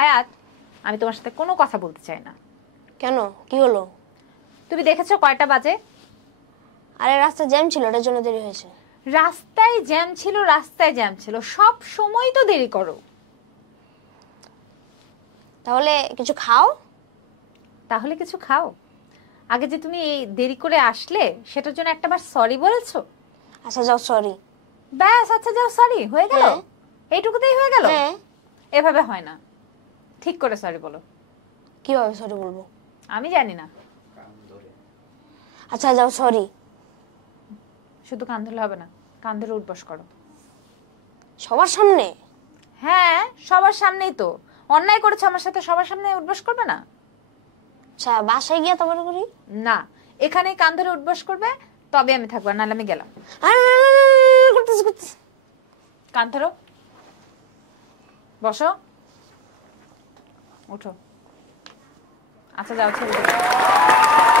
আয়াত, আমি তোমার সাথে কোনো কথা বলতে চাই না। কেন, কি হলো? তুমি দেখেছো কয়টা বাজে? আরে রাস্তা জ্যাম ছিল, এটার জন্য দেরি হয়েছে। রাস্তায় জ্যাম ছিল, রাস্তায় জ্যাম ছিল, সব সময় তো দেরি করো। তাহলে কিছু খাও। তাহলে কিছু খাও? আগে যে তুমি এই দেরি করে আসলে সেটার জন্য একটাবার সরি বলেছো? আচ্ছা যাও, সরি। ব্যাস, আচ্ছা যাও সরি হয়ে গেল? হ্যাঁ। এইটুকুতেই হয়ে গেল? হ্যাঁ। এভাবে হয় না, ঠিক করে সরি বলো। কিভাবে সরি বলবো? আমি জানি না। আচ্ছা যাও, সরি। শুধু কান ধরলে হবে না, কান ধরে উঠবস করো। সবার সামনে? হ্যাঁ, সবার সামনেই তো। অন্যায় করেছো আমার সাথে, সবার সামনে উঠবস করবে না? আচ্ছা বাসায় গিয়ে তারপরে করি। না, এখানেই কান ধরে উঠবস করবে, তবে আমি থাকবো, নাহলে আমি গেলাম। করতেছি। কান ধরো, বসো, উঠো। আচ্ছা যাও, ছেড়ে দাও।